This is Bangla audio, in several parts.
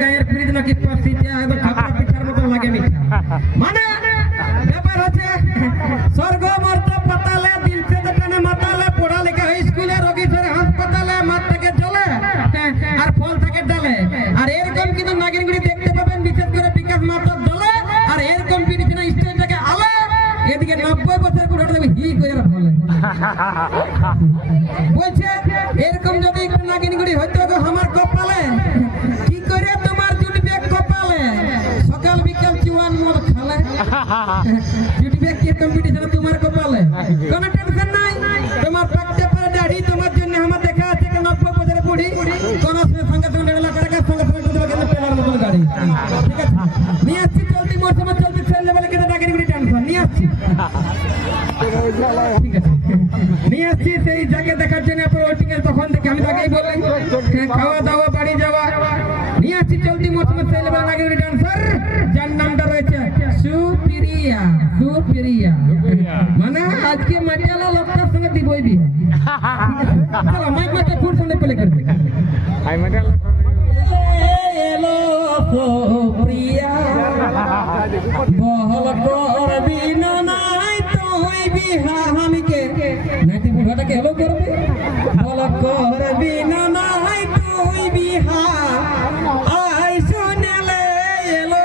গায়ের ফ্রিজ নাকি পিঠার মতো লাগে মানে ব্যাপার হচ্ছে, স্বর্গ মর্ত পাতালে, দিল সে দোকানে মাতালে, পড়ালেখা স্কুলে, রোগী ধরে হাসপাতালে, মাঠ থেকে চলে আর ফল থেকে ডালে। আর এরকম কিন্তু নাগিনগুড়ি দেখতে পাবেন, বিশেষ করে বিকাশ মাতার দলে। আর এর কম্পিটিশনে স্টেজ থেকে আলে, এদিকে নব্বই বছর করে দেবে হি করে বলে। বলছে, এরকম যদি নাগিনগুড়ি হইতো জুটবে কি কম্পিটিশনে তোমার কপালে কোনো টেনশন নাই তোমার পাকতে পারে দাড়ি তোমার জন্য আমার দেখা আছে কেন নব্বই বছরে বুড়ি কোন সঙ্গে সঙ্গে দেড় লাখ টাকা সঙ্গে সঙ্গে তোমাকে পেলার মতন গাড়ি ঠিক আছে নিয়ে আসছি চলতি মরশুমে চলতি সেল লেভেলে কিন্তু নাগিনগুড়ি টেনশন নিয়ে আসছি ঠিক আছে নিয়ে আসছি সেই জায়গা দেখার জন্য আপনার ওয়েটিং এর তখন থেকে আমি তাকেই বললাম খাওয়া দাওয়া বাড়ি যাওয়া। নিয়ে আসছি চলতি মৌসুমে সেলেবেল নাগরিক ডান্সার এলো সুপ্রিয়া বহল করবি নাই তুই বিহা হামিকে। নাতি বুড়াটাকে হলো করবে? বল করবি নাই তুই বিহা আই শুনেলে এলো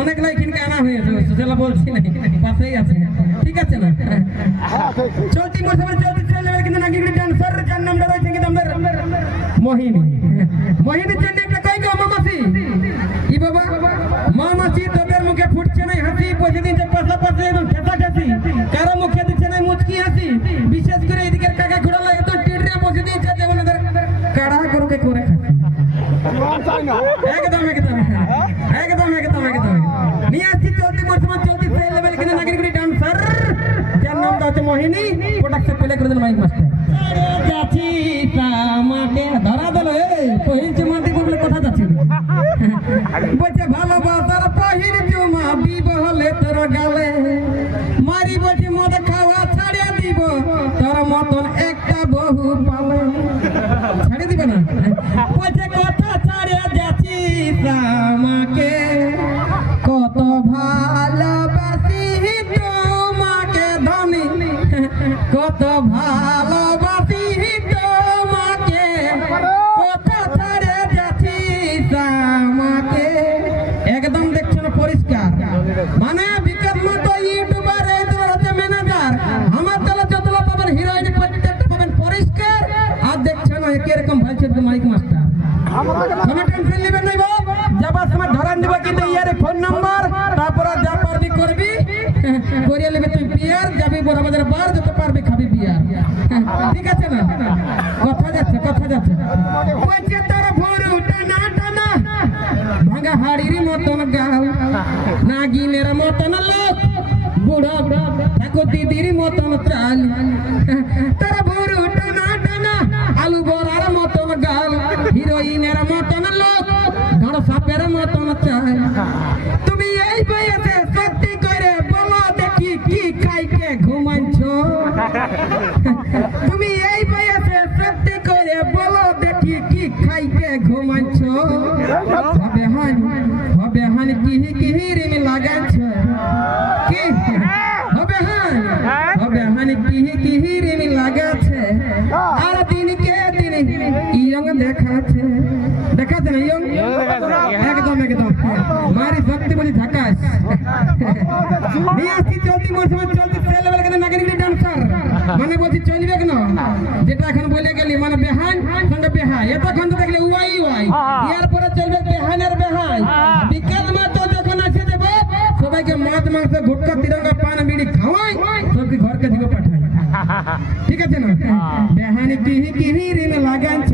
অনেক লাই কিন্তু আনা হয়েছে সেটা বলছি না পাশেই আছে। ঠিক আছে না? চলতি মৌসুমে চলতি ছেলে কিন্তু নাকি ডান্সার যার নামটা রয়েছে কিন্তু আমাদের মোহিনী। মোহিনীর জন্য একটা কই গো মামাসি কি বাবা মামাসি তোদের মুখে ফুটছে না হাসি পয়সা দিচ্ছে পাশাপাশি একদম ঠেসা ঠেসি কারও মুখে দিচ্ছে না মুচকি হাসি। বিশেষ করে এদিকের কাকা ঘোড়া লাগে তো টিড়িয়া বসে দিয়েছে যেমন কাড়া করকে করে একদম একদম। নিয়ে আসছি চলতি মরশুমে চলতি সেই লেভেল কিনে নাগরিক ডান্সার যার নামটা হচ্ছে মোহিনী প্রোডাকশন পেলে করে দেন মাইক মাস্টার। যাচ্ছি আমাকে ধরা দিল, এই, পহিল দিব বলে কথা যাচ্ছে। বলছে ভালোবাসার পহিল চুমা দিব হলে তোর গালে। মারি বলছি মদ খাওয়া ছাড়িয়ে দিব, তোর মতন একটা বহু পালে। ছাড়িয়ে দিবে না? বলছে, কথা ছাড়িয়ে যাচ্ছি আমাকে কত ভালোবাসি তোমাকে। আমাকে। একদম দেখছেন পরিষ্কার। মানে বিকাশ ইউটিউবার ম্যানেজার। আমার যতলা পাবেন হিরোইন প্রত্যেকটা পরিষ্কার। আর দেখছেন কীরকম ভাইছে মাইক মাস্টার। কোনো টেনশন নেবেন নাই যাবার সময় ধরান দিব, কিন্তু ইয়ারে ফোন নাম্বার তারপর যা পারবি করবি। করিয়ে নেবে বড় বাজারে বার যেতে পারবে খাবি বিয়া। ঠিক আছে না? কথা যাচ্ছে কথা যাচ্ছে। বলছে, তোর ভোর টানা টানা, ভাঙা হাড়ির মতন গাল, নাগিনের মতন লোক, বুড়া, ঠাকুর দিদির মতন চাল, তোর হবে হান কিহি কিহি রিমি লাগাইছ কি হবে হান হবে হান কিহি কিহি রিমি লাগাছে আর দিনকে দিন ইয়ং দেখাচ্ছে দেখাচ্ছে না ইয়ং একদম একদম তুই বলি ঝাকাস নিয়ে আসছি চলতি মরশুমে চলতি সেল লেভেল কেন নাগরিক ডান্সার মানে বলছি চলবে কেন যেটা এখন বলে গেলি মানে বেহান সঙ্গে বেহাই এতক্ষণ তো দেখলে উয়াই উয়াই এরপরে চলবে বেহানের বেহাই সবাইকে মাছ মাংস গুটকা তিরঙ্গা পান বিড়ি খাওয়াই সবকে ঘরকে দিব পাঠাই ঠিক আছে না বেহানি কিহি কিহি ঋণ লাগাইছ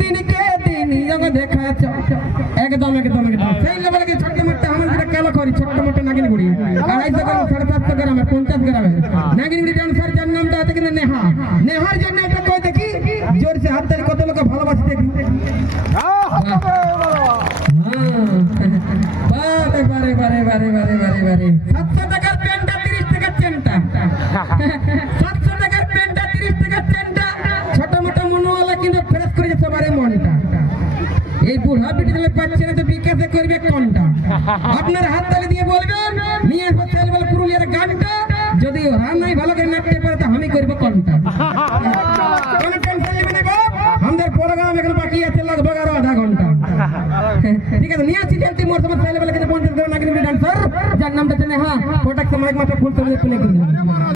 দিনকে দিন যোগ দেখাছ একদম একদম একদম সেই লেভেলকে ছোট্ট মোট্ট আমার যেটা কালো করি ছোট্ট মোট্ট নাগিন গুড়ি আড়াইশো গ্রাম সাড়ে চারশো গ্রামে পঞ্চাশ গ্রামে নাগিন গুড়ি ডান্সার যার নামটা আছে কিনা নেহা নেহার জন্য একটা কই দেখি জোরসে হাত তালি কত লোক ভালোবাসি দেখি বারে বারে বারে বারে সাতশো টাকার পেনটা তিরিশ টাকার চেনটা। সাতশো টাকার পেনটা তিরিশ টাকার চেনটা। ছোট মোটো মনোওয়ালা কিন্তু ফ্রেশ করেছে সবারই মনটা। এই বুড়া বিটি দিলে পাচ্ছে না তো বিকাশে করবে কোনটা? আপনার হাত তালি দিয়ে বলবেন নিয়ে আসব পুরুলিয়ার গানটা। যদি ওরা নাই ভালো করে নাচতে পারে তো আমি করব কোনটা কোনো টেনশন নেবেন না বাপ। আমাদের প্রোগ্রাম এখন বাকি আছে লগভগ আরও আধা ঘণ্টা ঠিক আছে, নিয়ে আসছি চলতি মোর সময় ছেলেবেলা কিন্তু পঞ্চাশ গ্রাম নাগরিক ডান্সার যার নামটা চেনে হ্যাঁ প্রোডাক্ট মাইক মাত্র ফুল তুলে তুলে করে দিলাম।